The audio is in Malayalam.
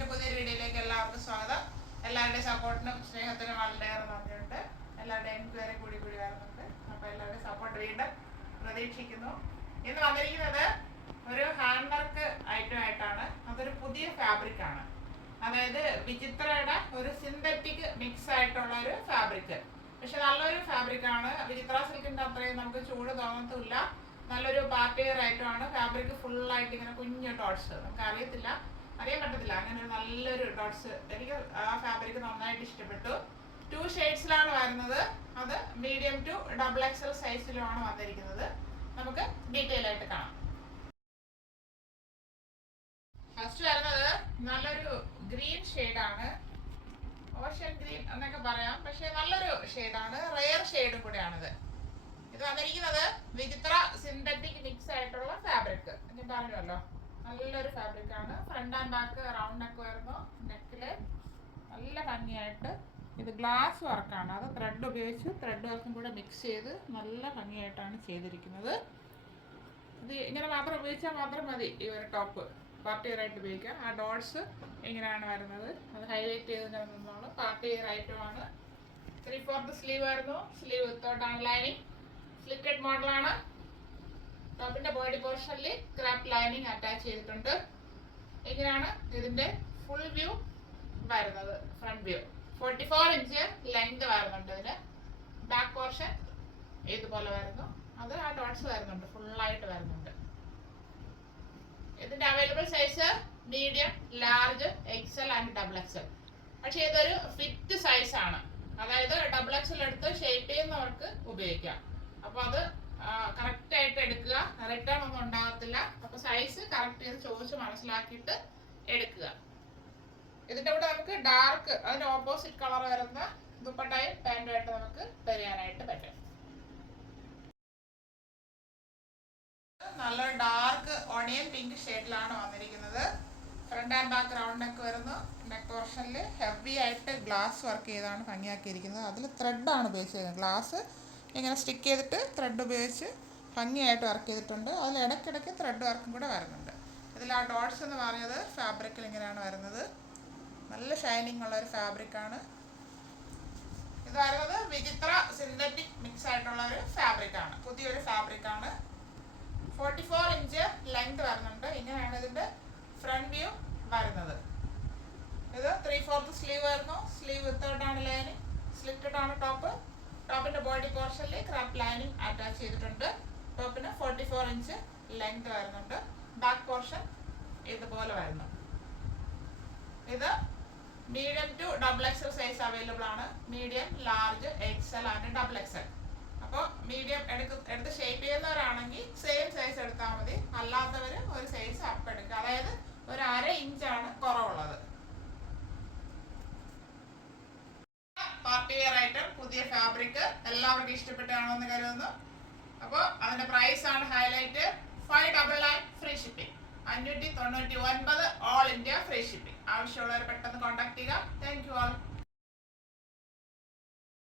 കളക്ഷൻ്റെ പുതിയൊരു വീഡിയോയിലേക്ക് എല്ലാവർക്കും സ്വാഗതം. എല്ലാവരുടെയും സപ്പോർട്ടിനും സ്നേഹത്തിനും വളരെയേറെ നന്ദിയുണ്ട്. എല്ലാവരുടെയും എൻക്വയറി കൂടി വരുന്നുണ്ട്. അപ്പോൾ എല്ലാവരുടെയും സപ്പോർട്ട് വീണ്ടും പ്രതീക്ഷിക്കുന്നു. ഇന്ന് വന്നിരിക്കുന്നത് ഒരു ഹാൻഡ് വർക്ക് ഐറ്റം ആയിട്ടാണ്. അതൊരു പുതിയ ഫാബ്രിക് ആണ്. അതായത് വിചിത്രയുടെ ഒരു സിന്തറ്റിക് മിക്സ് ആയിട്ടുള്ള ഒരു ഫാബ്രിക്. പക്ഷെ നല്ലൊരു ഫാബ്രിക് ആണ്. വിചിത്ര സിൽക്കിൻ്റെ അത്രയും നമുക്ക് ചൂട് തോന്നത്തില്ല. നല്ലൊരു പാർട്ടി വെയർ ഐറ്റമാണ്. ഫാബ്രിക് ഫുള്ളായിട്ട് ഇങ്ങനെ കുഞ്ഞു ഡോട്ട്സ്, നമുക്ക് അറിയാൻ പറ്റത്തില്ല, അങ്ങനെ ഒരു നല്ലൊരു ഡോട്ട്സ്. എനിക്ക് ആ ഫാബ്രിക് നന്നായിട്ട് ഇഷ്ടപ്പെട്ടു. 2 ഷെയ്ഡ്സിലാണ് വരുന്നത്. അത് മീഡിയം ടു XXL സൈസിലുമാണ് വന്നിരിക്കുന്നത്. നമുക്ക് ഡീറ്റെയിൽ ആയിട്ട് കാണാം. ഫസ്റ്റ് വരുന്നത് നല്ലൊരു ഗ്രീൻ ഷെയ്ഡാണ്. ഓഷ്യൻ ഗ്രീൻ എന്നൊക്കെ പറയാം, പക്ഷെ നല്ലൊരു ഷെയ്ഡാണ്. റെയർ ഷെയ്ഡും കൂടെയാണിത്. ഇത് വന്നിരിക്കുന്നത് വിചിത്ര സിന്തറ്റിക് മിക്സ് ആയിട്ടുള്ള ഫാബ്രിക്. ഞാൻ പറഞ്ഞല്ലോ, നല്ലൊരു ഫാബ്രിക് ആണ്. Front and back round neck വരുന്നു. നെക്കില് നല്ല ഭംഗിയായിട്ട് ഇത് ഗ്ലാസ് വർക്കാണ്. അത് ത്രെഡ് ഉപയോഗിച്ച് ത്രെഡ് വർക്കും കൂടെ മിക്സ് ചെയ്ത് നല്ല ഭംഗിയായിട്ടാണ് ചെയ്തിരിക്കുന്നത്. ഇത് ഇങ്ങനെ മാത്രം ഉപയോഗിച്ചാൽ മാത്രം മതി. ഈ ഒരു ടോപ്പ് പാർട്ടി വെയർ ആയിട്ട് ഉപയോഗിക്കാം. ആ ഡോട്ട്സ് ഇങ്ങനെയാണ് വരുന്നത്. അത് ഹൈലൈറ്റ് ചെയ്ത് നിന്നാണ്. പാർട്ടി വെയർ ഐറ്റമാണ്. 3/4 സ്ലീവ് വരുന്നു. സ്ലീവ് വിത്തൗട്ട് ലൈനിങ്, സ്ലിറ്റഡ് മോഡലാണ്. ടോപ്പിന്റെ ബോഡി പോർഷനിൽ ക്രാപ്പ് ലൈനിങ് അറ്റാച്ച് ചെയ്തിട്ടുണ്ട്. ഇങ്ങനെയാണ് ഇതിന്റെ ഫുൾ വ്യൂ വരുന്നത്. ഫ്രണ്ട് വ്യൂ 44 ഇഞ്ച് ലെങ്ത് വരുന്നുണ്ട്. ഇതിന് ബാക്ക് പോർഷൻ ഇതുപോലെ വരുന്നു. അത് ആ ഡോട്ട്സ് വരുന്നുണ്ട്, ഫുള്ളായിട്ട് വരുന്നുണ്ട്. ഇതിന്റെ available size medium, large, XL and XXL. പക്ഷെ ഇതൊരു ഫിറ്റ് സൈസ് ആണ്. അതായത് XXL എടുത്ത് ഷേപ്പ് ചെയ്യുന്നവർക്ക് ഉപയോഗിക്കാം. അപ്പോൾ അത് കറക്റ്റ് ആയിട്ട് എടുക്കുക. റിട്ടേൺ ഒന്നും ഉണ്ടാകത്തില്ല. അപ്പോൾ സൈസ് കറക്റ്റ് ചെയ്ത് ചോദിച്ച് മനസ്സിലാക്കിയിട്ട് എടുക്കുക. ഇതിൻ്റെ കൂടെ നമുക്ക് ഡാർക്ക്, അതിന് ഓപ്പോസിറ്റ് കളർ വരുന്ന ദുപ്പട്ടയും പാൻറ്റുമായിട്ട് നമുക്ക് തരാനായിട്ട് പറ്റും. നല്ല ഡാർക്ക് ഓണിയൻ പിങ്ക് ഷെയ്ഡിലാണ് വന്നിരിക്കുന്നത്. Front and back round neck വരുന്നു. നെക്ക് പോർഷനിൽ ഹെവി ആയിട്ട് ഗ്ലാസ് വർക്ക് ചെയ്താണ് ഭംഗിയാക്കിയിരിക്കുന്നത്. അതിൽ ത്രെഡാണ് ഉപയോഗിച്ചിരിക്കുന്നത്. ഗ്ലാസ് ഇങ്ങനെ സ്റ്റിക്ക് ചെയ്തിട്ട് ത്രെഡ് ഉപയോഗിച്ച് ഭംഗിയായിട്ട് വർക്ക് ചെയ്തിട്ടുണ്ട്. അതിൽ ഇടയ്ക്കിടയ്ക്ക് ത്രെഡ് വർക്കും കൂടെ വരുന്നുണ്ട്. ഇതിൽ ആ ഡോട്ട്സ് എന്ന് പറയുന്നത് ഫാബ്രിക്കിൽ ഇങ്ങനെയാണ് വരുന്നത്. നല്ല ഷൈനിങ് ഉള്ള ഒരു ഫാബ്രിക്കാണ്. ഇത് വരുന്നത് വിചിത്ര സിന്തറ്റിക് മിക്സ് ആയിട്ടുള്ള ഒരു ഫാബ്രിക്കാണ്. പുതിയൊരു ഫാബ്രിക്കാണ്. 44 ഇഞ്ച് ലെങ്ത് വരുന്നുണ്ട്. ഇങ്ങനെയാണ് ഇതിൻ്റെ ഫ്രണ്ട് വ്യൂ വരുന്നത്. ഇത് 3/4 സ്ലീവ് വരുന്നു. സ്ലീവ് വിത്തൗട്ട് ലൈനിങ്, സ്ലിറ്റഡ് ആണ് ടോപ്പ്. ടോപ്പിന്റെ ബോഡി പോർഷനിൽ ക്രാപ്പ് ലൈനിങ് അറ്റാച്ച് ചെയ്തിട്ടുണ്ട്. ടോപ്പിന് 44 ഇഞ്ച് ലെങ്ത് വരുന്നുണ്ട്. ബാക്ക് പോർഷൻ ഇതുപോലെ വരുന്നു. ഇത് medium to XXL size available ആണ്. Medium, large, XL and XXL. അപ്പോൾ മീഡിയം എടുത്ത് ഷേപ്പ് ചെയ്യുന്നവരാണെങ്കിൽ സെയിം സൈസ് എടുത്താൽ മതി. അല്ലാത്തവർ ഒരു സൈസ് അപ്പ് എടുക്കുക. അതായത് ഒരു 1/2 ഇഞ്ചാണ് കുറവുള്ളത്. പാർട്ടി വെയർ ഐറ്റം, പുതിയ ഫാബ്രിക് എല്ലാവർക്കും ഇഷ്ടപ്പെട്ടാണോ എന്ന് കരുതുന്നു. അപ്പോൾ അതിന്റെ പ്രൈസ് ആണ് highlight. 599 free shipping. 599 all India free shipping. ആവശ്യമുള്ളവർ പെട്ടെന്ന് കോൺടാക്ട് ചെയ്യുക. Thank you all.